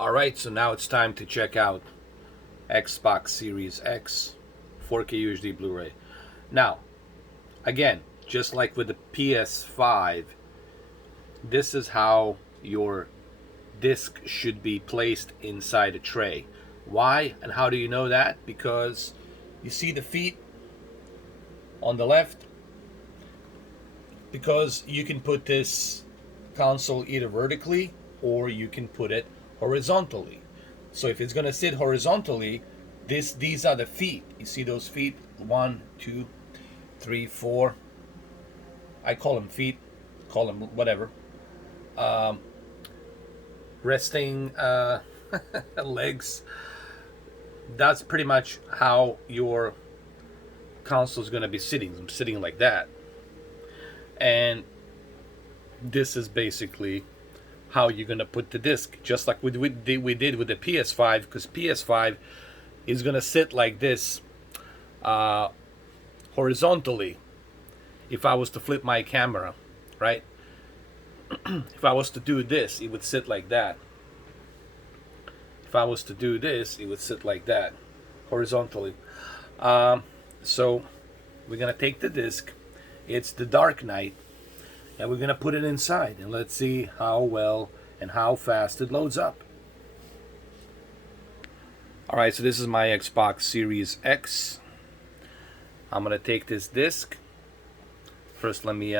Alright, so now it's time to check out Xbox Series X 4K UHD Blu-ray. Now, again, just like with the PS5, this is how your disc should be placed inside a tray. Why and how do you know that? Because you see the feet on the left? Because you can put this console either vertically or you can put it horizontally. So if it's going to sit horizontally, these are the feet. You see those feet? 1, 2, 3, 4. I call them feet. Call them whatever. Resting legs. That's pretty much how your console is going to be sitting. I'm sitting like that. And this is basically how you're going to put the disc, just like we did with the PS5, because PS5 is going to sit like this horizontally. If I was to flip my camera, right? If I was to do this, it would sit like that. If I was to do this, it would sit like that, horizontally. So we're going to take the disc. It's the Dark Knight. And we're going to put it inside. And let's see how well and how fast it loads up. Alright, so this is my Xbox Series X. I'm going to take this disc. First, let me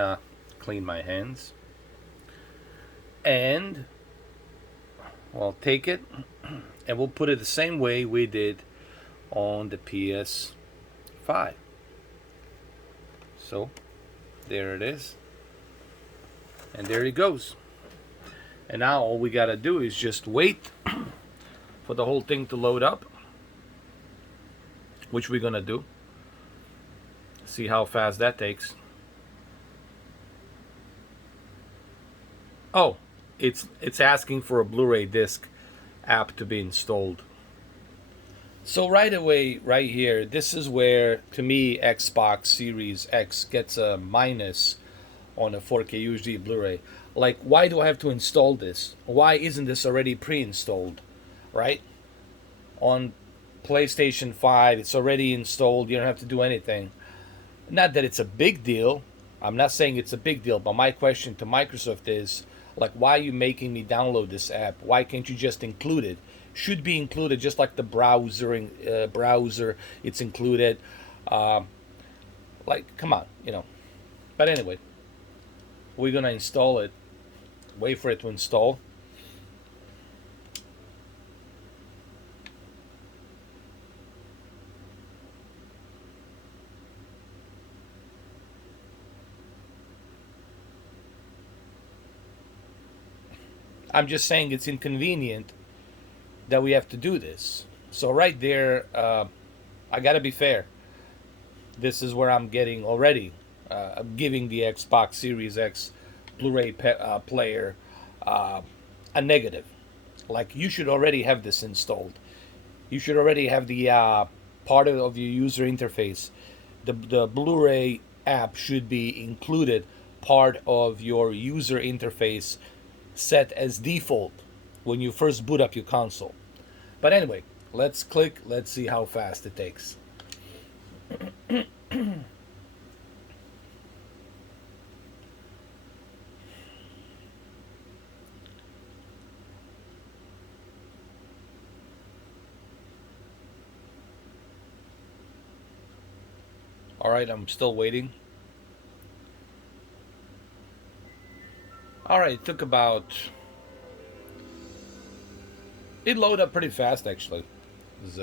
clean my hands. And we'll take it and we'll put it the same way we did on the PS5. So, there it is. And there it goes. And now all we gotta do is just wait for the whole thing to load up, which we're gonna do. See how fast that takes. Oh, it's asking for a Blu-ray disc app to be installed. So right away, right here, this is where, to me, Xbox Series X gets a minus on a 4K UHD Blu-ray. Like, why do I have to install this? Why isn't this already pre-installed, right? On PlayStation 5, it's already installed. You don't have to do anything. Not that it's a big deal. I'm not saying it's a big deal, but my question to Microsoft is, like, why are you making me download this app? Why can't you just include it? Should be included, just like the browser. It's included. Like, come on, you know. But anyway, we're gonna install it. Wait for it to install. I'm just saying it's inconvenient that we have to do this. So right there, I gotta be fair. This is where I'm getting already. I'm giving the Xbox Series X Blu-ray player a negative. Like, you should already have this installed. You should already have the part of your user interface. The Blu-ray app should be included part of your user interface, set as default when you first boot up your console. But anyway, let's click. Let's see how fast it takes. All right, I'm still waiting. All right, it took about... It loaded up pretty fast, actually. It was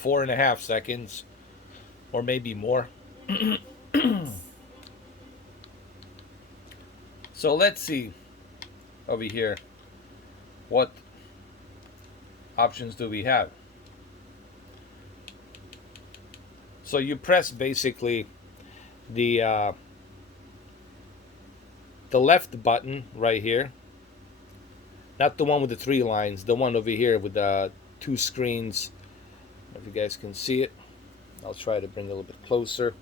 4.5 seconds, or maybe more. So let's see over here. What options do we have? So you press basically the left button right here. Not the one with the 3 lines, the one over here with the 2 screens. If you guys can see it, I'll try to bring it a little bit closer.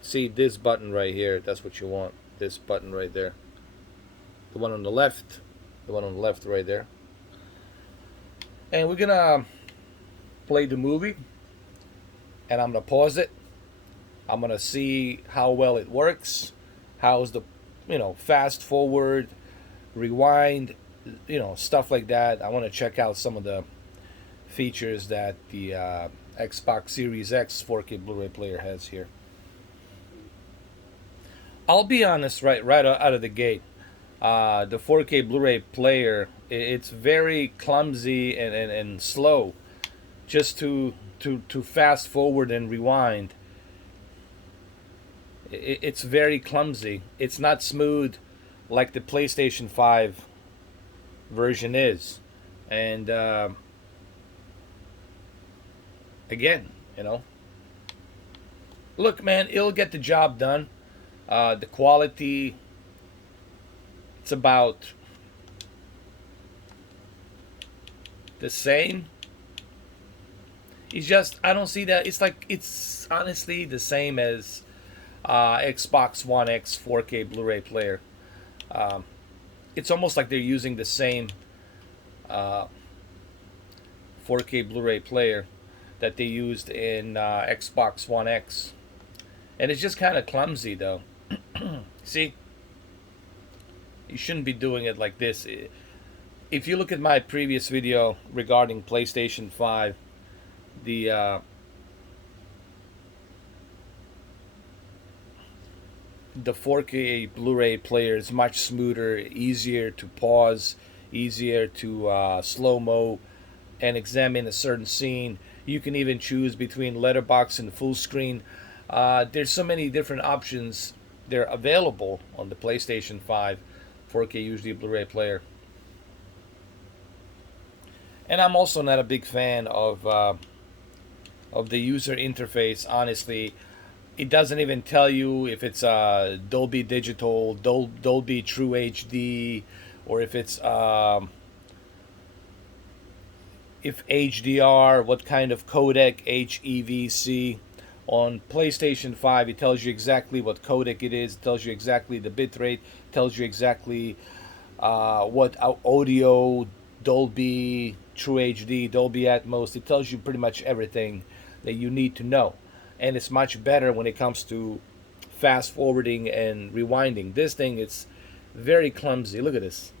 See this button right here, that's what you want. This button right there. the one on the left, the one on the left right there. And we're gonna play the movie, and I'm gonna pause it. I'm gonna see how well it works. How's the, fast forward, rewind, stuff like that. I want to check out some of the features that the Xbox Series X 4K Blu-ray player has here. I'll be honest, right out of the gate, the 4K Blu-ray player, it's very clumsy and slow. Just to fast forward and rewind, it's very clumsy. It's not smooth like the PlayStation 5 version is. And again, look, man, it'll get the job done. The quality, it's about the same. It's just, I don't see that. It's honestly the same as Xbox One X 4K Blu-ray player. It's almost like they're using the same 4K Blu-ray player that they used in Xbox One X. And it's just kind of clumsy, though. See? You shouldn't be doing it like this. If you look at my previous video regarding PlayStation 5, the 4K Blu-ray player is much smoother, easier to pause, easier to slow-mo and examine a certain scene. You can even choose between letterbox and full screen. There's so many different options. They're available on the PlayStation 5 4K UHD Blu-ray player. And I'm also not a big fan of the user interface. Honestly, it doesn't even tell you if it's Dolby Digital, Dolby True HD, or if it's if HDR, what kind of codec, HEVC. On PlayStation 5, it tells you exactly what codec it is, it tells you exactly the bitrate, tells you exactly what audio, Dolby, True HD, Dolby Atmos. It tells you pretty much everything that you need to know. And it's much better when it comes to fast forwarding and rewinding. This thing, it's very clumsy. Look at this.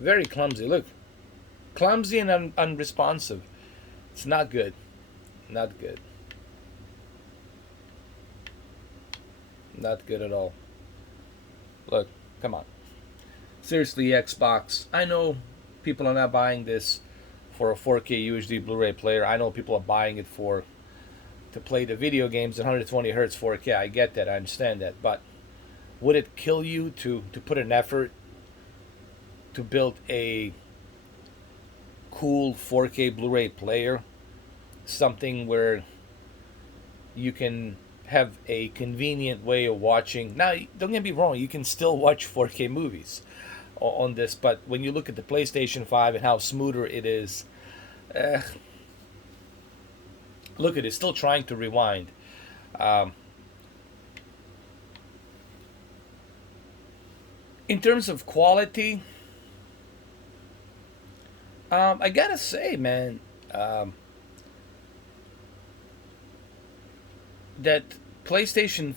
Very clumsy. Look, clumsy and unresponsive. It's not good. Not good. Not good at all. Look, come on. Seriously, Xbox. I know people are not buying this for a 4K UHD Blu-ray player. I know people are buying it to play the video games at 120 hertz 4K. I get that. I understand that. But would it kill you to put an effort to build a cool 4K Blu-ray player? Something where you can have a convenient way of watching. Now, don't get me wrong, you can still watch 4K movies on this, but when you look at the PlayStation 5 and how smoother it is, look at it, still trying to rewind. In terms of quality, I gotta say, man, that PlayStation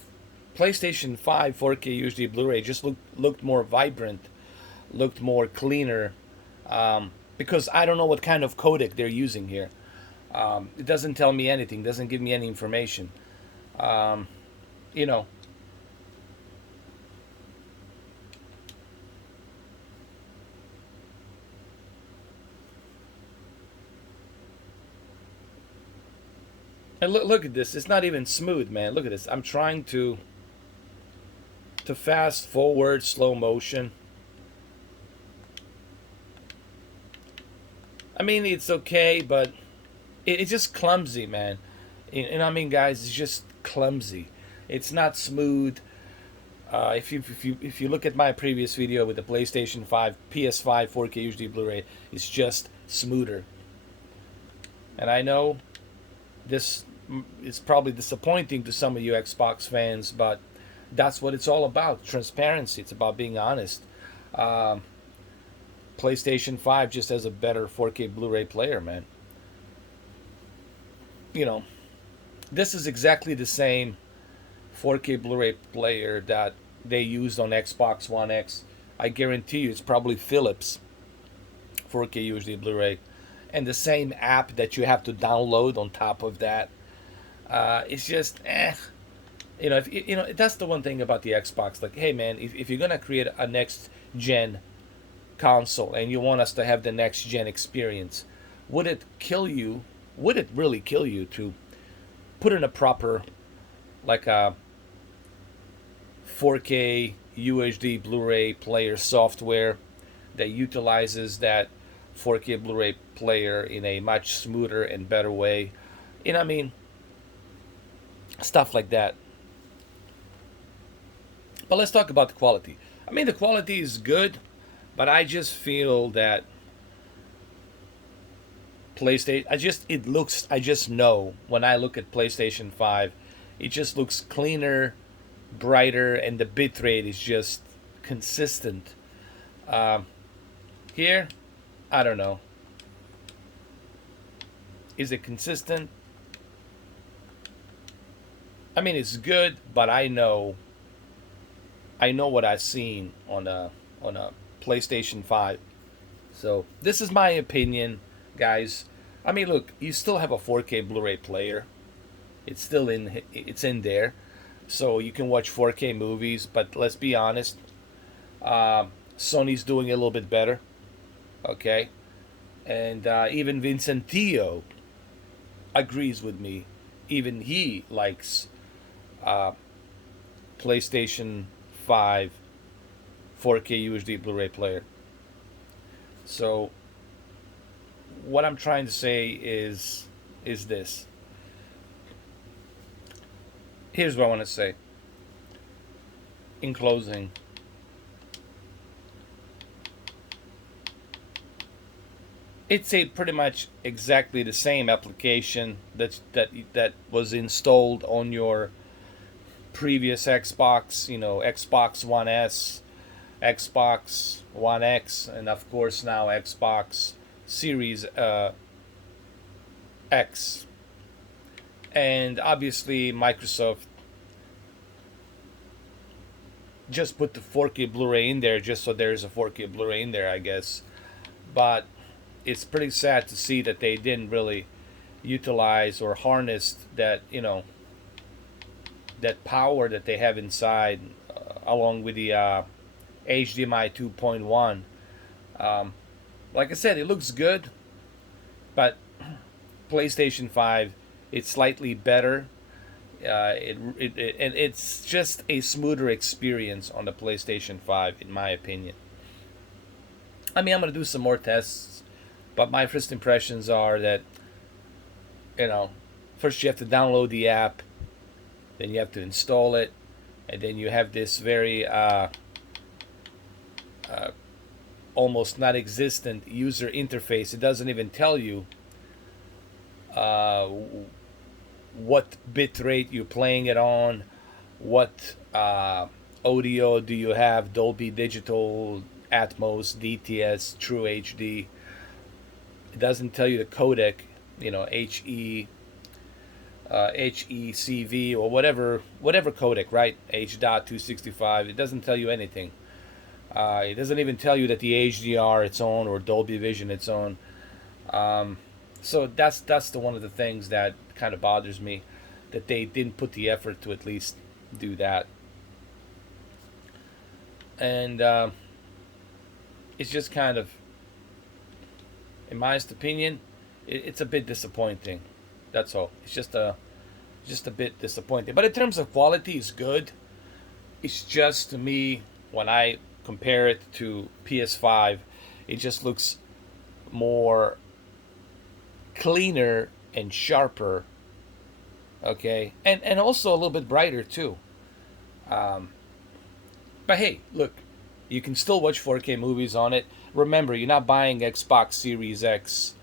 5 4K UHD Blu-ray just looked more vibrant, looked more cleaner, because I don't know what kind of codec they're using here. It doesn't tell me anything, doesn't give me any information. You know. And look at this. It's not even smooth, man. Look at this. I'm trying to fast forward slow motion. I mean, it's okay, but it's just clumsy, man. And I mean, guys, it's just clumsy. It's not smooth. If you look at my previous video with the PlayStation 5, PS5 4K UHD Blu-ray, it's just smoother. And I know this is probably disappointing to some of you Xbox fans, but that's what it's all about. Transparency. It's about being honest. Um, PlayStation 5 just has a better 4K Blu-ray player, man. You know, this is exactly the same 4K Blu-ray player that they used on Xbox One X. I guarantee you it's probably Philips 4K UHD Blu-ray. And the same app that you have to download on top of that. It's just, if that's the one thing about the Xbox. Like, hey, man, if you're going to create a next-gen console and you want us to have the next-gen experience, would it kill you? Would it really kill you to put in a proper, like a 4K UHD Blu-ray player software that utilizes that 4K Blu-ray player in a much smoother and better way? You know what I mean? Stuff like that. But let's talk about the quality. I mean, the quality is good, but I just feel that PlayStation, I just know when I look at PlayStation 5, it just looks cleaner, brighter, and the bitrate is just consistent. Here, I don't know. Is it consistent? I mean, it's good, but I know what I've seen on a PlayStation 5. So this is my opinion, guys. I mean, look, you still have a 4K Blu-ray player. It's in there, so you can watch 4K movies. But let's be honest, Sony's doing it a little bit better. Okay, and even Vincentillo agrees with me. Even he likes PlayStation 5 4K UHD Blu-ray player. So what I'm trying to say is this. Here's what I want to say in closing. It's a pretty much exactly the same application that was installed on your previous Xbox, Xbox One S, Xbox One X, and of course now Xbox Series X. And obviously Microsoft just put the 4K Blu-ray in there just so there's a 4K Blu-ray in there, I guess. But it's pretty sad to see that they didn't really utilize or harness that, that power that they have inside, along with the HDMI 2.1. Like I said, it looks good, but PlayStation 5, it's slightly better. And it's just a smoother experience on the PlayStation 5, in my opinion. I mean, I'm gonna do some more tests, but my first impressions are that, first you have to download the app, then you have to install it, and then you have this very almost not existent user interface. It doesn't even tell you what bit rate you're playing it on, what audio do you have, Dolby Digital, Atmos, DTS, True HD. It doesn't tell you the codec, HECV or whatever codec, right? H.265. It doesn't tell you anything. It doesn't even tell you that the HDR its own or Dolby Vision its own. So that's one of the things that kind of bothers me, that they didn't put the effort to at least do that. And it's just kind of, in my opinion, it's a bit disappointing. That's all. It's just a bit disappointing. But in terms of quality, it's good. It's just, to me, when I compare it to PS5, it just looks more cleaner and sharper. Okay, and also a little bit brighter too. But hey, look, you can still watch 4K movies on it. Remember, you're not buying Xbox Series X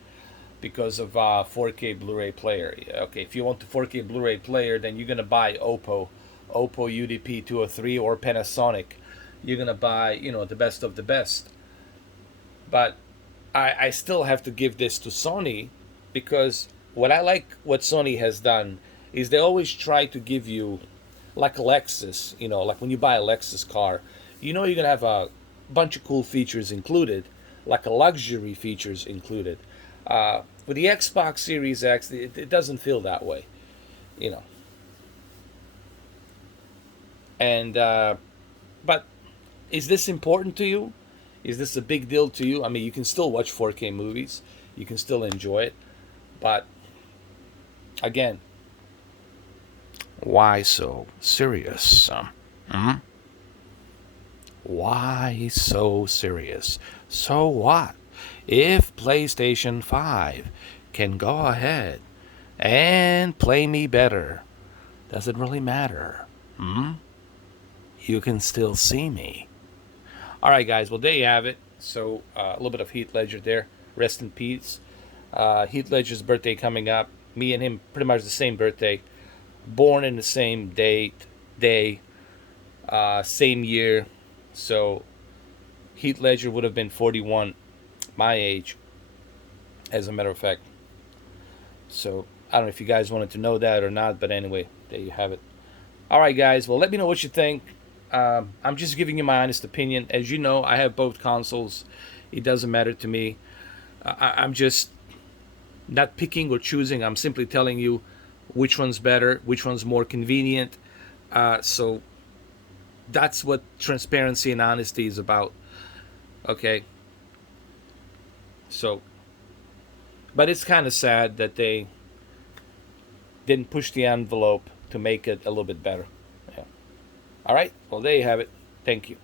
because of 4K Blu-ray player. Okay, if you want the 4K Blu-ray player, then you're gonna buy Oppo UDP 203 or Panasonic. You're gonna buy, the best of the best. But I still have to give this to Sony, because what I like what Sony has done is they always try to give you, like Lexus, like when you buy a Lexus car, you're gonna have a bunch of cool features included, like a luxury features included. With the Xbox Series X, it doesn't feel that way, you know. And but is this important to you? Is this a big deal to you? I mean, you can still watch 4K movies, you can still enjoy it, but again, why so serious? Hmm? Why so serious? So what? If PlayStation 5 can go ahead and play me better, does it really matter? Hmm? You can still see me. All right, guys. Well, there you have it. So a little bit of Heath Ledger there. Rest in peace. Heath Ledger's birthday coming up. Me and him pretty much the same birthday. Born in the same day, same year. So Heath Ledger would have been 41, my age, as a matter of fact. So I don't know if you guys wanted to know that or not, but anyway, there you have it. All right, guys. Well, let me know what you think. I'm just giving you my honest opinion. As you know, I have both consoles. It doesn't matter to me. I'm just not picking or choosing. I'm simply telling you which one's better, which one's more convenient. So that's what transparency and honesty is about. Okay. So, but it's kind of sad that they didn't push the envelope to make it a little bit better. Yeah. All right. Well, there you have it. Thank you.